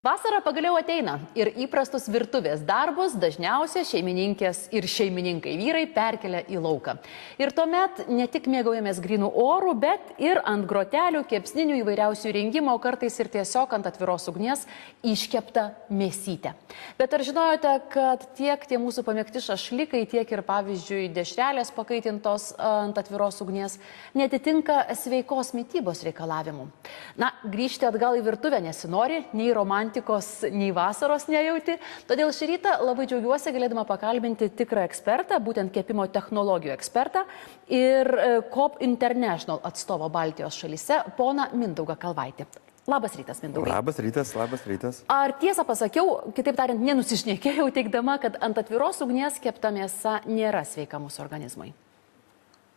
Vasara pagaliau ateina ir įprastus virtuvės darbus dažniausiai šeimininkės ir šeimininkai vyrai perkelia į lauką. Ir tuomet ne tik mėgaujamės grynų orų, bet ir ant grotelių, kepsninių įvairiausių rengimo, kartais ir tiesiog ant atviros ugnies iškepta mėsytę. Bet ar žinojote, kad tiek tie mūsų pamėgti šašlykai, tiek ir pavyzdžiui dešrelės pakaitintos ant atviros ugnies netitinka sveikos mitybos reikalavimų? Na, grįžti atgal į virtuvę nesinori, nei romantikos, nei vasaros nejauti. Todėl šį rytą labai džiaugiuosi galėdama pakalbinti tikrą ekspertą, būtent kepimo technologijų ekspertą ir COP International atstovo Baltijos šalyse, poną Mindaugą Kalvaitį. Labas rytas, Mindaugai. Labas rytas, labas rytas. Ar tiesą pasakiau, kitaip tariant, nenusišnekėjau teikdama, kad ant atviros ugnies kepta mėsa nėra sveika mūsų organizmui?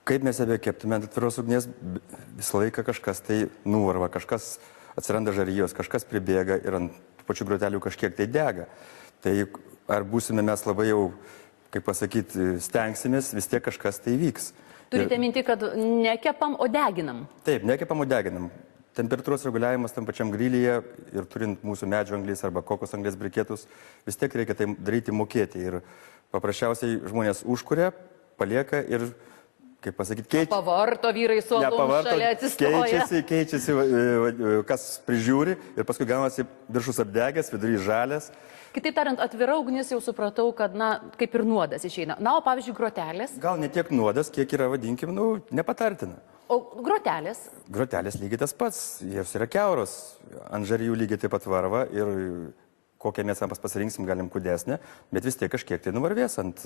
Kaip mes ją keptume ant atviros ugnies, visą laiką kažkas tai nuvarva, kažkas atsiranda žarijos, kažkas pribėga ir ant pačių grotelių kažkiek tai dega. Tai ar būsime mes labai jau, kaip pasakyti, stengsimės, vis tiek kažkas tai vyks. Turite minti, kad nekepam, o deginam? Taip, nekepam, o deginam. Temperatūros reguliavimas tam pačiam grylyje ir turint mūsų medžio anglės arba kokos anglės brikėtus, vis tiek reikia tai daryti mokėti. Ir paprasčiausiai žmonės užkuria, palieka ir, kaip pasakyti, keičiasi. Pavarto vyrai su alum šalia atsistoja. Keičiasi, kas prižiūri ir paskui gaunasi viršus apdegęs, vidury žalias. Kitaip tariant, atvira ugnis jau supratau, kad, na, kaip ir nuodas išeina. Na, o pavyzdžiui, grotelės? Gal ne tiek nuodas, kiek yra, vadinkim, nepatartina. O grotelės? Grotelės lygiai tas pats, jos yra kiauros, ant žarijų lygiai taip pat varva ir kokią mėsą pasirinksim, galim kūdesnę, bet vis tiek kažkiek tai nuvarvės ant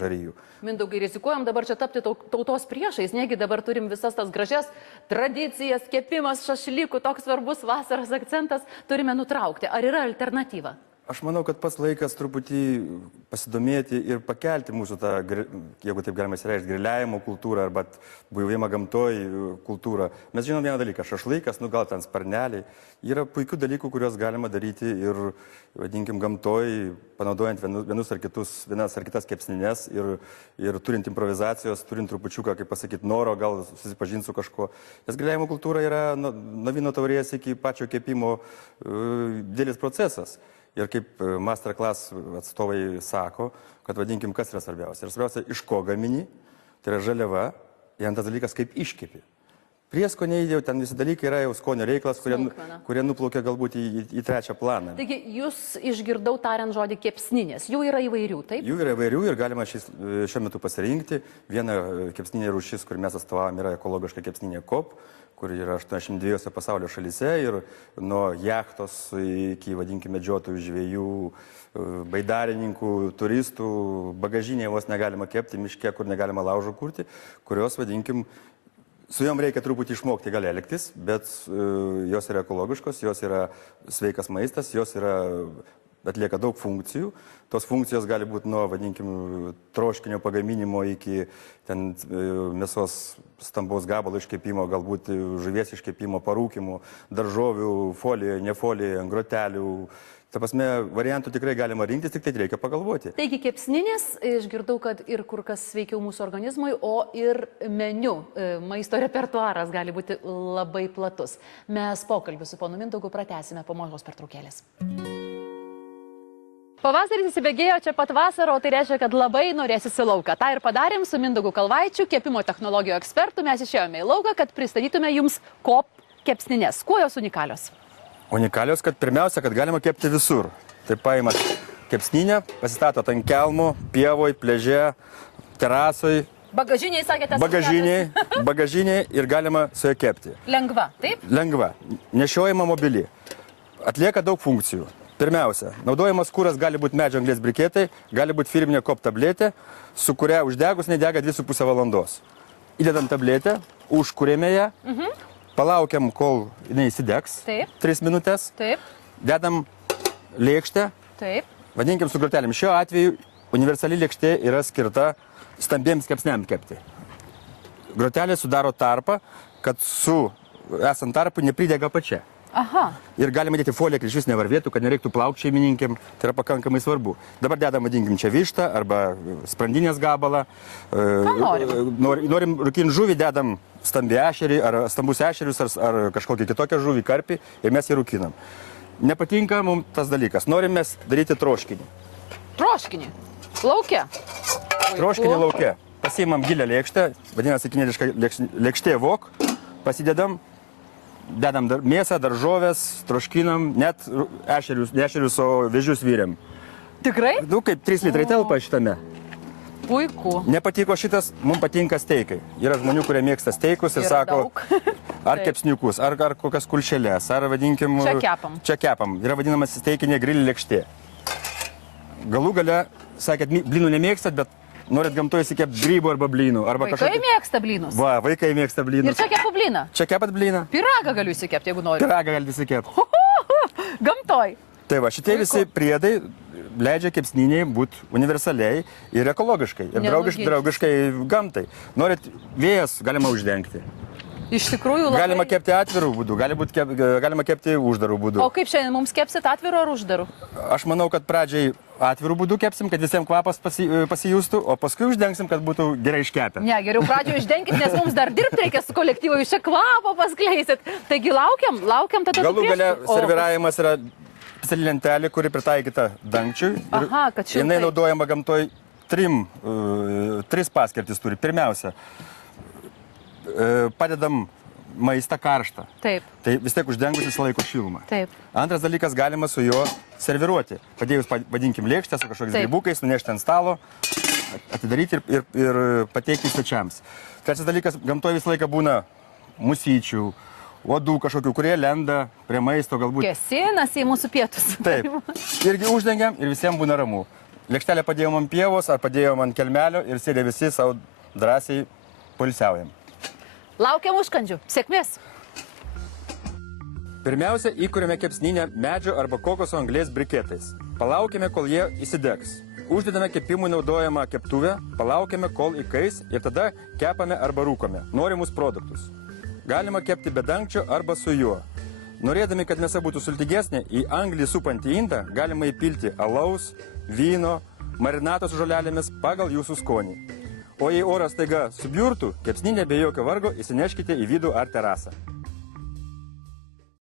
žarijų. Mindaugai, rizikuojam dabar čia tapti tautos priešais, negi dabar turim visas tas gražias tradicijas, kepimas šašlykų, toks svarbus vasaros akcentas, turime nutraukti. Ar yra alternatyva? Aš manau, kad pats laikas truputį pasidomėti ir pakelti mūsų tą, jeigu taip galima įsireikšti, griliavimo kultūrą arba buvimą gamtoj kultūrą. Mes žinom vieną dalyką, šašlykas, gal ten sparneliai. Yra puikių dalykų, kuriuos galima daryti ir, vadinkim, gamtoj, panaudojant vienas ar kitas kepsnines ir turint improvizacijos, turint trupučiuką, kaip pasakyti, noro, gal susipažinti su kažkuo. Nes griliavimo kultūra yra nuo vyno taurės iki pačio kepimo didelis procesas. Ir kaip masterclass atstovai sako, kad vadinkim, kas yra svarbiausia. Ir svarbiausia, iš ko gamini, tai yra žaliava, ir antras dalykas, kaip iškepi. Prieskoniai jau ten visi dalykai yra jau skonio reikalas, kurie nuplaukia galbūt į trečią planą. Taigi jūs išgirdau tariant žodį kepsninės. Jų yra įvairių, taip? Jų yra įvairių ir galima šiuo metu pasirinkti. Viena kepsninė rūšis, kur mes atstovavom, yra ekologiška kepsninė COP, kur yra 82 pasaulio šalyse ir nuo jachtos iki, vadinkime, medžiotojų, žvejų, baidarininkų, turistų, bagažinėje vos negalima kepti, miške, kur negalima laužo kurti, kurios, vadinkim, su jom reikia truputį išmokti gal elgtis, bet jos yra ekologiškos, jos yra sveikas maistas, jos atlieka daug funkcijų. Tos funkcijos gali būti nuo, vadinkim, troškinio pagaminimo iki ten mėsos stambaus gabalo iškepimo, galbūt žuvies iškepimo, parūkimo, daržovių, folijoje, nefolijoje, ant grotelių. Ta prasme, variantų tikrai galima rinktis, tik tai reikia pagalvoti. Taigi kepsninės, išgirdau, kad ir kur kas sveikiau mūsų organizmui, o ir meniu, maisto repertuaras gali būti labai platus. Mes pokalbį su ponu Mindaugu pratęsime po mažos pertraukėlės. Pavasaris įsibėgėjo čia pat vasarą, o tai reiškia, kad labai norėsis į lauką. Ta ir padarėm su Mindaugu Kalvaičiu, kepimo technologijų ekspertu. Mes išėjome į lauką, kad pristatytume jums COP kepsninės. Kuo jos unikalios? Unikalios, kad pirmiausia, kad galima kepti visur. Tai paimat kepsninę, pasistatot ant kelmų, pievoj, pleže, terasoj. Bagažiniai, sakėte? Bagažiniai ir galima su ja kepti. Lengva, taip? Lengva. Nešiojama mobili. Atlieka daug funkcijų. Pirmiausia, naudojamas kuras gali būti medžio anglės brikėtai, gali būti firminė COP tabletė, su kuria uždegus nedega 2,5 valandos. Įdedam tabletę, užkuriame ją, palaukiam, kol jinai įsidegs, 3 minutės, dedam lėkštę, vadinkim su grotelėm. Šiuo atveju universali lėkštė yra skirta stambiems kepsniam kepti. Grotelė sudaro tarpą, kad su esant tarpu nepridega pačia. Aha. Ir galima dėti foliją, kad iš vis nevarvėtų, kad nereiktų plaukti šeimininkėm. Tai yra pakankamai svarbu. Dabar dedam, vadinkim, čia vištą arba sprandinės gabalą. Ką norim? Norim rūkinti žuvį, dedam stambį ešerį, ar stambus ešerius, ar kažkokią kitokią žuvį, karpį, ir mes jį rūkinam. Nepatinka mums tas dalykas. Norim mes daryti troškinį. Troškinį. Laukia. Troškinį laukia. Pasiimam gilę lėkštę, vadinasi kinietiška lėkštė vok, pasidedam, dedam mėsą, daržovės, troškinam, net ešerius, o vėžius vyriam. Tikrai? Nu, kaip 3 litrai telpa šitame. Puiku. Nepatiko šitas, mums patinka steikai. Yra žmonių, kurie mėgsta steikus ir Yra sako, daug. ar kepsniukus, ar kokias kulšelės, ar vadinkim... Čia kepam. Čia kepam. Yra vadinamas steikinė grilį lėkštė. Galų gale, sakėt, blynų nemėgstat, bet norit gamtoje įsikepti grybų arba blynų. Vaikai mėgsta blynus. Va, vaikai mėgsta Ir blynus. čia kepu blyną. Čia kepat blyną? Piragą galiu įsikepti, jeigu noriu. Piragą galite įsikepti. Gamtoj. Tai va, šitie visi priedai leidžia kepsniniai būti universaliai ir ekologiškai, ir draugiškai gamtai. Norit vėjas, galima uždengti. Iš tikrųjų labai. Galima kepti atvirų būdų, galima kepti uždarų būdų. O kaip šiandien mums kepsit atviru ar uždaru? Aš manau, kad pradžiai atvirų būdų kepsim, kad visiems kvapas pasijustų, o paskui uždengsim, kad būtų gerai iškepę. Ne, geriau pradžioje uždenkit, nes mums dar dirbti reikia su kolektyvu, jūs čia kvapą paskleisit. Taigi laukiam tada. Galų gale serviravimas yra speciali lentelė, kuri pritaikyta dangčiui. Aha, kad šiltai. Jinai naudojama gamtoj tris paskirtis turi. Pirmiausia, padedam maistą karštą. Taip. Tai vis tiek uždengus visą laiko šilumą. Taip. Antras dalykas, galima su juo serviruoti. Padėjus, vadinkim, lėkštę su kažkokiais grybukais, nunešti ant stalo, atidaryti ir pateikti svečiams. Trečias dalykas, gamtoje visą laiką būna musyčių, uodų kažkokių, kurie lenda prie maisto galbūt. Kėsinasi į mūsų pietus. Taip. Irgi uždengiam ir visiems būna ramu. Lėkštelę padėjom ant pievos ar padėjom ant kelmelio ir sėdė visi savo drąsiai poilsiaujam. Laukiam užkandžių. Sėkmės. Pirmiausia, įkuriame kepsninę medžio arba kokoso anglies briketais. Palaukime, kol jie įsidegs. Uždedame kepimui naudojamą keptuvę, palaukime, kol įkais ir tada kepame arba rūkome norimus produktus. Galima kepti be dangčio arba su juo. Norėdami, kad mėsa būtų sultigesnė, į anglį supantį indą galima įpilti alaus, vyno, marinato su žolelėmis pagal jūsų skonį. O jei oras staiga subjurtų, kepsninę be jokio vargo įsineškite į vidų ar terasą.